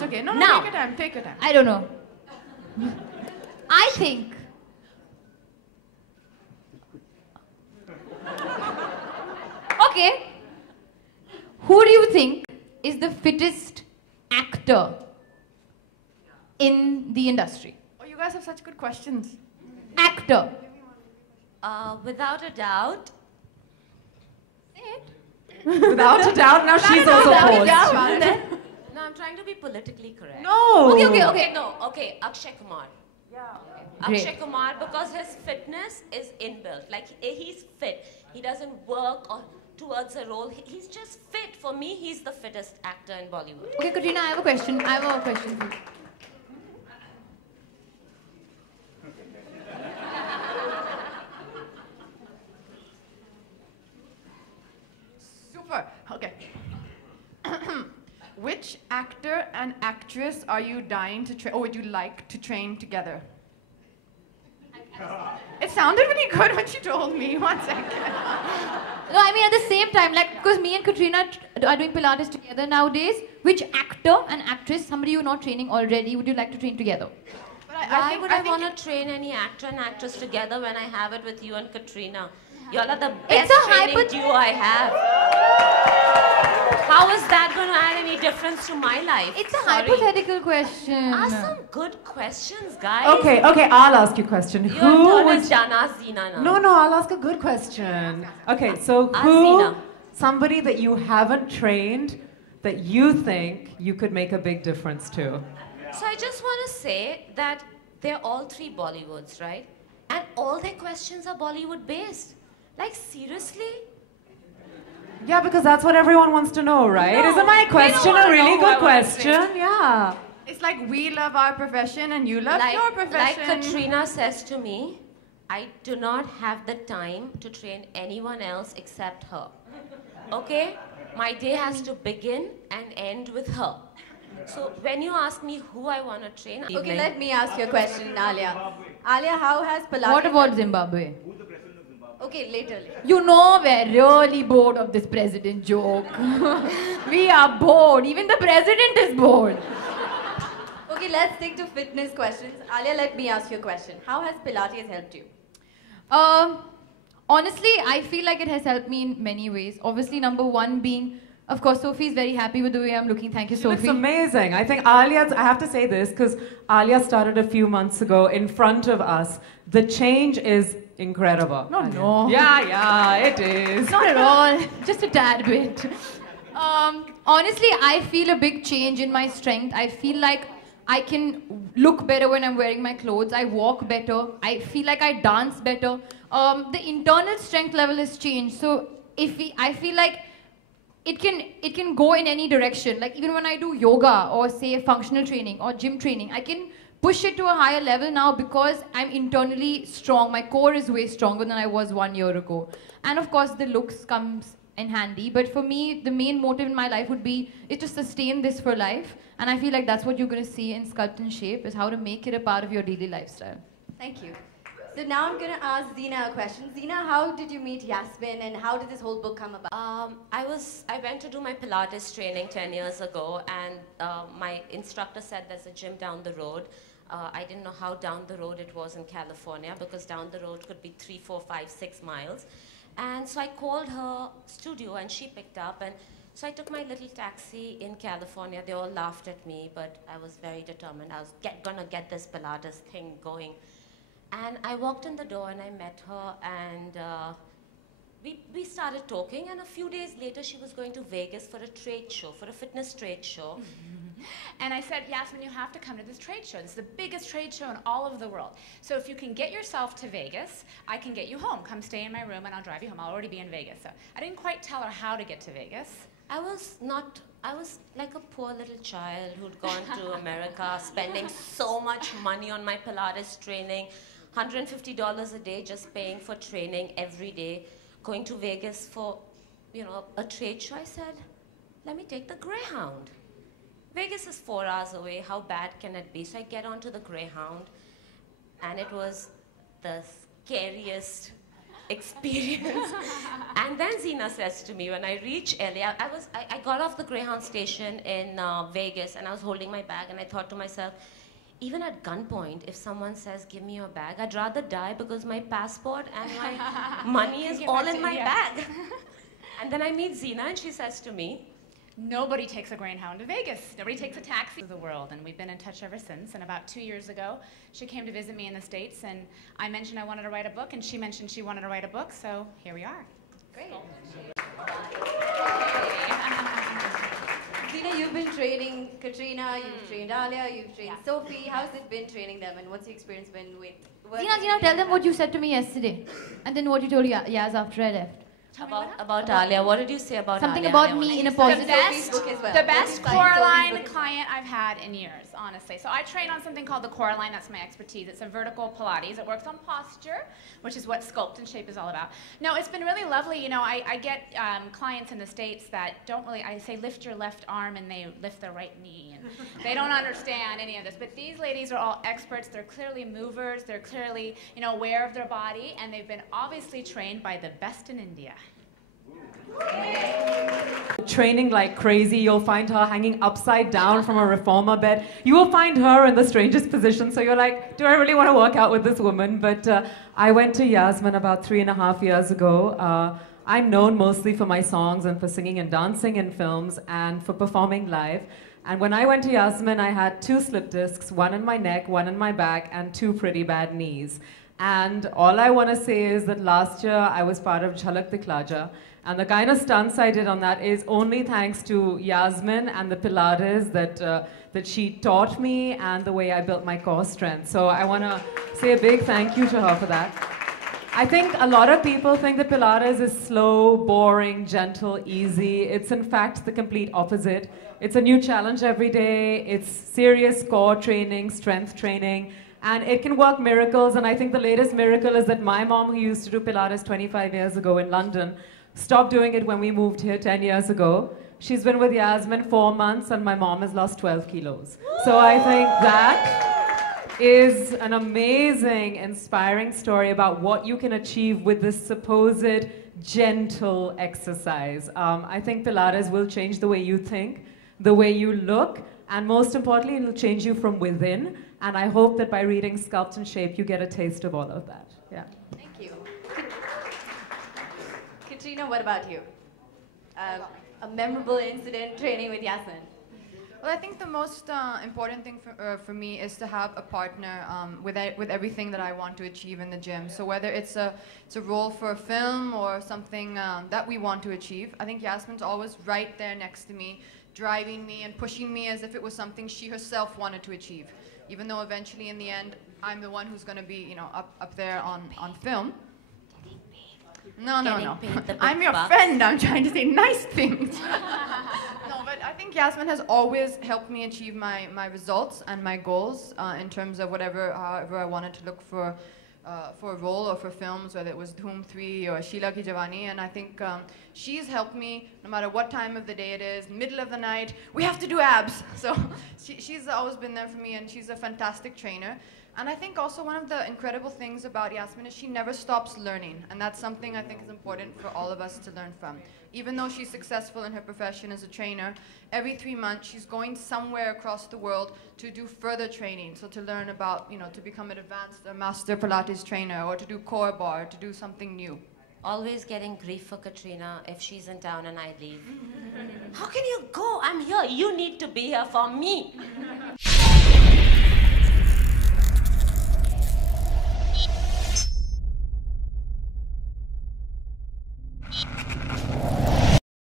one. It's okay. No, now. take your time. Take your time. I don't know. I think. Okay. Who do you think is the fittest actor in the industry? Oh, you guys have such good questions. Actor. Without a doubt. Without a doubt, now she's also paused. No, I'm trying to be politically correct. No! Okay, Akshay Kumar. Yeah. Great. Akshay Kumar, because his fitness is inbuilt. Like, he's fit. He doesn't work towards a role. He's just fit. For me, he's the fittest actor in Bollywood. Okay, Katrina, I have a question. I have a question for you. Super. Okay. Which actor and actress are you dying to train, or would you like to train together? It sounded really good when she told me. 1 second. No, I mean at the same time, like, because me and Katrina are doing Pilates together nowadays. Which actor and actress, somebody you're not training already, would you like to train together? But Why would I want to train any actor and actress together when I have it with you and Katrina? Y'all are the best training duo I have. How is that going to add any difference to my life? It's a hypothetical question. Ask some good questions, guys. Okay, I'll ask you a question. Your turn is Jana Zina now. No, I'll ask a good question. Okay, so somebody that you haven't trained that you think you could make a big difference to? So I just want to say that they're all three Bollywoods, right? And all their questions are Bollywood based. Like, seriously? Yeah, because that's what everyone wants to know, right? No, Isn't my question a really good question? Say. Yeah. It's like we love our profession and you love your profession. Like Katrina says to me, I do not have the time to train anyone else except her. Okay? My day has to begin and end with her. So when you ask me who I want to train... Okay, let me ask you a question, Alia. Alia, how has Pilates... What about Zimbabwe? Okay, later. You know we're really bored of this president joke. We are bored. Even the president is bored. Okay, let's stick to fitness questions. Alia, let me ask you a question. How has Pilates helped you? Honestly, I feel like it has helped me in many ways. Obviously, number one being, of course, Sophie is very happy with the way I'm looking. Thank you, Sophie. She looks amazing. I think Alia, I have to say this, because Alia started a few months ago in front of us. The change is incredible. No. Yeah, it is. Not at all. Just a tad bit. Honestly, I feel a big change in my strength. I feel like I can look better when I'm wearing my clothes. I walk better. I feel like I dance better. The internal strength level has changed. So I feel like it can go in any direction. Like even when I do yoga or say functional training or gym training, I can push it to a higher level now because I'm internally strong. My core is way stronger than I was 1 year ago. And of course the looks comes in handy. But for me, the main motive in my life would be is to sustain this for life. And I feel like that's what you're going to see in Sculpt and Shape, is how to make it a part of your daily lifestyle. Thank you. So now I'm going to ask Zina a question. Zina, how did you meet Yasmin and how did this whole book come about? I went to do my Pilates training 10 years ago, and my instructor said there's a gym down the road. I didn't know how down the road it was in California, because down the road could be 3, 4, 5, 6 miles. And so I called her studio and she picked up, and so I took my little taxi in California. They all laughed at me, but I was very determined. I was gonna get this Pilates thing going. And I walked in the door and I met her, and we started talking, and a few days later she was going to Vegas for a trade show, for a fitness trade show. And I said, Yasmin, you have to come to this trade show. This is the biggest trade show in all of the world. So if you can get yourself to Vegas, I can get you home. Come stay in my room and I'll drive you home. I'll already be in Vegas. So I didn't quite tell her how to get to Vegas. I was like a poor little child who'd gone to America, spending so much money on my Pilates training, $150 a day just paying for training every day, going to Vegas for, a trade show. I said, let me take the Greyhound. Vegas is 4 hours away. How bad can it be? So I get onto the Greyhound, and it was the scariest experience. And then Zina says to me, when I reach Alia, I got off the Greyhound station in Vegas, and I was holding my bag, and I thought to myself, even at gunpoint, if someone says, give me your bag, I'd rather die because my passport and my money is all in my bag. And then I meet Zina, and she says to me, nobody takes a Greyhound to Vegas. Nobody takes a taxi to the world, and we've been in touch ever since. And about 2 years ago, she came to visit me in the States, and I mentioned I wanted to write a book, and she mentioned she wanted to write a book, so here we are. Great. Zina, you've been training Katrina, you've trained Alia, you've trained Sophie. How's it been training them, and what's your experience been with... Zina, tell them what you said to me yesterday, and then what you told Yaz after I left. About Alia, what did you say about something Alia? About me in a positive The best Coraline client I've had in years, honestly. So I train on something called the Coraline. That's my expertise. It's a vertical Pilates. It works on posture, which is what Sculpt and Shape is all about. No, it's been really lovely. You know, I get clients in the States that don't really, I say lift your left arm and they lift their right knee. And they don't understand any of this. But these ladies are all experts. They're clearly movers. They're clearly, you know, aware of their body. And they've been obviously trained by the best in India. Training like crazy. You'll find her hanging upside down from a reformer bed. You will find her in the strangest position. So you're like, do I really want to work out with this woman? But I went to Yasmin about 3.5 years ago. I'm known mostly for my songs and for singing and dancing in films and for performing live. And when I went to Yasmin, I had 2 slip discs, one in my neck, one in my back, and 2 pretty bad knees. And all I want to say is that last year I was part of Jhalak Dikhlaja. And the kind of stunts I did on that is only thanks to Yasmin and the Pilates that she taught me and the way I built my core strength. So I want to say a big thank you to her for that. I think a lot of people think that Pilates is slow, boring, gentle, easy. It's in fact the complete opposite. It's a new challenge every day. It's serious core training, strength training. And it can work miracles. And I think the latest miracle is that my mom, who used to do Pilates 25 years ago in London, stopped doing it when we moved here 10 years ago. She's been with Yasmin 4 months, and my mom has lost 12 kilos. So I think that is an amazing, inspiring story about what you can achieve with this supposed gentle exercise. I think Pilates will change the way you think, the way you look, and most importantly, it will change you from within. And I hope that by reading Sculpt and Shape, you get a taste of all of that. Yeah. Thank you. Katrina, what about you? A memorable incident training with Yasmin. Well, I think the most important thing for me is to have a partner with everything that I want to achieve in the gym. So whether it's a role for a film or something that we want to achieve, I think Yasmin's always right there next to me, driving me and pushing me as if it was something she herself wanted to achieve. Even though eventually in the end, I'm the one who's going to be, you know, up there on film. No. I'm your friend. I'm trying to say nice things. No, but I think Yasmin has always helped me achieve my results and my goals in terms of however I wanted to look for a role or for films, whether it was Dhoom 3 or Sheila Ki Jawani. And I think she's helped me no matter what time of the day it is, middle of the night, we have to do abs. So she's always been there for me, and she's a fantastic trainer. And I think also one of the incredible things about Yasmin is she never stops learning. And that's something I think is important for all of us to learn from. Even though she's successful in her profession as a trainer, every 3 months she's going somewhere across the world to do further training. So to learn about, you know, to become an advanced master Pilates trainer, or to do core bar, to do something new. Always getting grief for Katrina if she's in town and I leave. How can you go? I'm here. You need to be here for me.